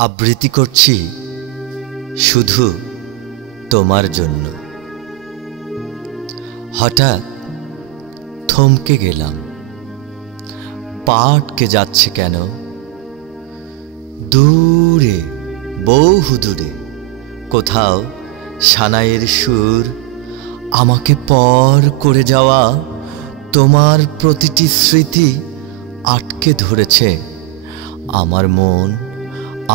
আবৃত্তি করছি শুধু তোমার জন্য। হঠাৎ থমকে গেলাম, পা আটকে যাচ্ছে কেন? দূরে, বহু দূরে কোথাও সানাইয়ের সুর আমাকে পর করে যাওয়া তোমার প্রতিটি স্মৃতি আটকে ধরেছে আমার মন,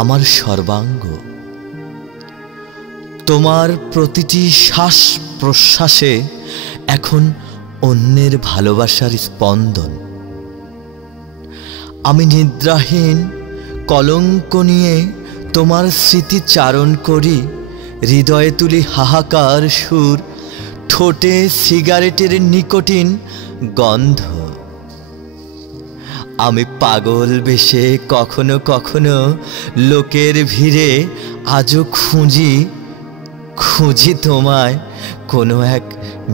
আমার সর্বাঙ্গ। তোমার প্রতিটি শ্বাস প্রশ্বাসে এখন অন্যের ভালোবাসার স্পন্দন। আমি নিদ্রাহীন কলঙ্ক নিয়ে তোমার স্মৃতি চারণ করি, হৃদয়ে তুলি হাহাকার সুর, ঠোঁটে সিগারেটের নিকোটিন গন্ধ। আমি পাগল বেশে কখনো কখনো লোকের ভিড়ে আজও খুঁজি তোমায় কোনো এক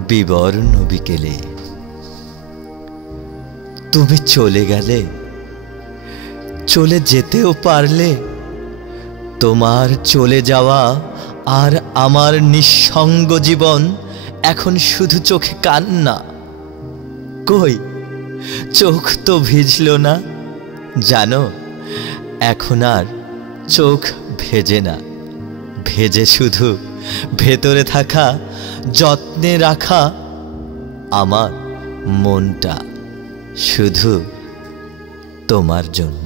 বিবর্ণ বিকেলে। তুমি চলে গেলে, চলে যেতেও পারলে। তোমার চলে যাওয়া আর আমার নিঃসঙ্গ জীবন এখন শুধু চোখে কান্না। কই, চোখ তো ভিজল না। জানো, এখন আর চোখ ভেজে না, ভেজে শুধু ভেতরে থাকা যত্নে রাখা আমার মনটা, শুধু তোমার জন্য।